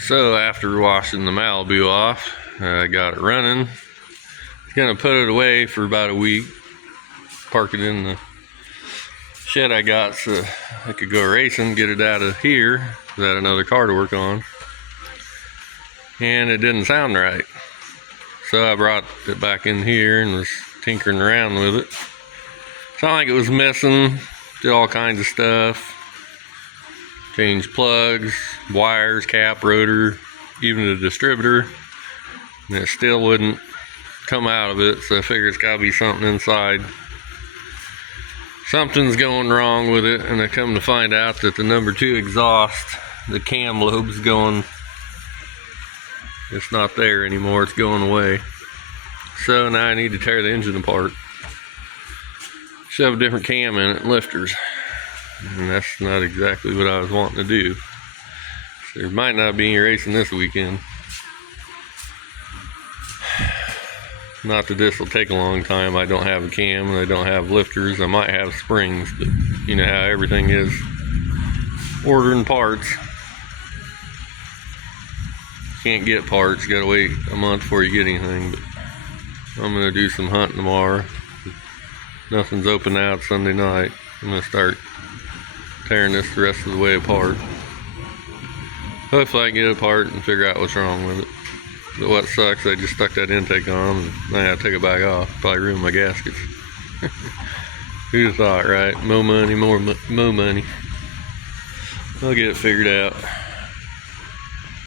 So after washing the Malibu off, I got it running. Gonna put it away for about a week. Park it in the shed I got so I could go racing, get it out of here. I had another car to work on. And it didn't sound right. So I brought it back in here and was tinkering around with it. Sounded like it was missing. Did all kinds of stuff. Changed plugs, wires, cap, rotor, even the distributor. And it still wouldn't come out of it, so I figure it's gotta be something inside. Something's going wrong with it, and I come to find out that the number 2 exhaust, the cam lobe's going, it's not there anymore, it's going away. So now I need to tear the engine apart. Shove a different cam in it and lifters. And that's not exactly what I was wanting to do. There might not be any racing this weekend. Not that this will take a long time. I don't have a cam and I don't have lifters. I might have springs, but you know how everything is. Ordering parts. Can't get parts, gotta wait a month before you get anything. But I'm gonna do some hunting tomorrow. Nothing's open out Sunday night. I'm gonna start tearing this the rest of the way apart. Hopefully I can get it apart and figure out what's wrong with it. But what sucks, I just stuck that intake on and I gotta take it back off. Probably ruin my gaskets. Who'd have thought, right? More money, more money. I'll get it figured out.